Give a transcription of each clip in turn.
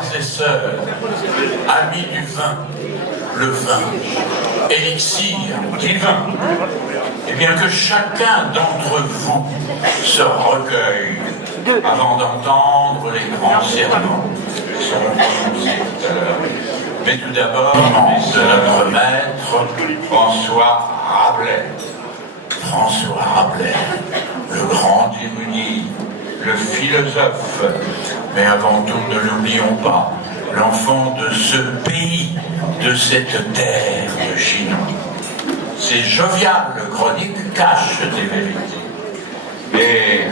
frères et sœurs, amis du vin, le vin, élixir divin, et bien que chacun d'entre vous se recueille avant d'entendre les grands sermons qui seront prononcés tout à l'heure. Mais tout d'abord, de notre maître François Rabelais. François Rabelais, le grand érudit, le philosophe, mais avant tout, ne l'oublions pas, l'enfant de ce pays, de cette terre de Chinon. Ces joviales chroniques cachent des vérités. Et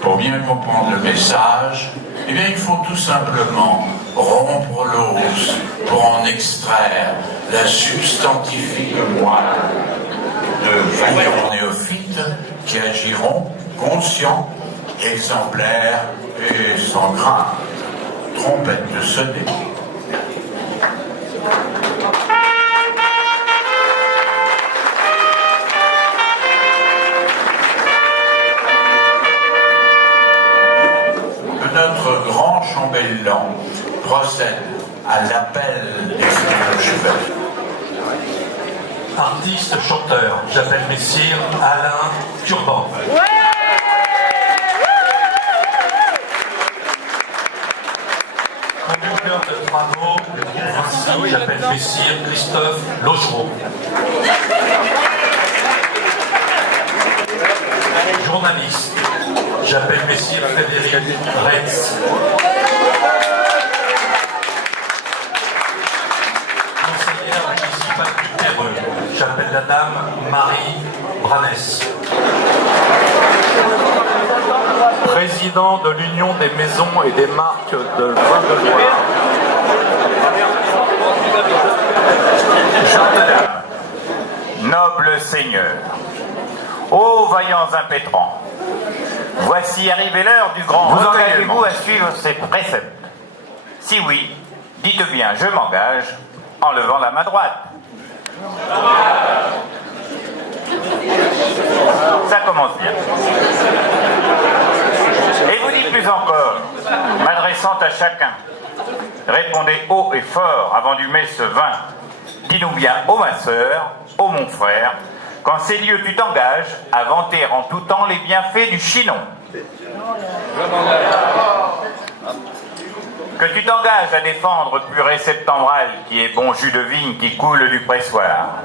pour bien comprendre le message, eh bien, il faut tout simplement rompre l'os pour en extraire la substantifique moelle de vaillants néophytes qui agiront conscients, exemplaires et sans crainte. Trompette de sonner. Notre grand chambellan procède à l'appel des futurs chevaliers. Artiste chanteur, j'appelle messire Alain Turban. Conducteur de travaux, le groupe Vinci, j'appelle messire Christophe Logereau. Journaliste, j'appelle messire Frédéric Retz. Conseillère municipale du Perreux, j'appelle la dame Marie Branès. Président de l'Union des maisons et des marques de vin de Loire. Noble Seigneur, ô vaillants impétrants, voici arrivée l'heure du grand renouvellement. Vous engagez-vous à suivre ces préceptes? Si oui, dites bien, je m'engage, en levant la main droite. Ça commence bien. Et vous dites plus encore, m'adressant à chacun, répondez haut et fort avant d'humer ce vin. Dis-nous bien, ô ma sœur, ô mon frère, qu'en ces lieux tu t'engages à vanter en tout temps les bienfaits du Chinon. Que tu t'engages à défendre purée septembrale qui est bon jus de vigne qui coule du pressoir.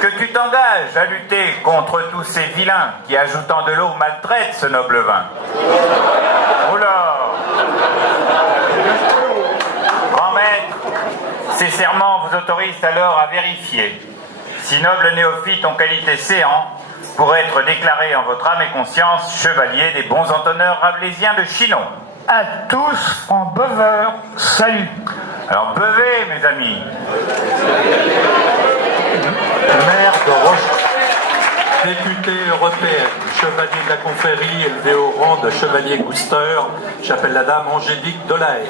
Que tu t'engages à lutter contre tous ces vilains qui, ajoutant de l'eau, maltraitent ce noble vin. Oula! Grand maître, ces serments vous autorisent alors à vérifier si nobles néophytes en qualité séant pour être déclarés en votre âme et conscience chevaliers des bons entonneurs rabelaisiens de Chinon. À tous en buveur, salut. Alors buvez, mes amis. Maire de Roche, députée européenne, chevalier de la confrérie élevé au rang de chevalier Gouster, j'appelle la dame Angélique Delahaye.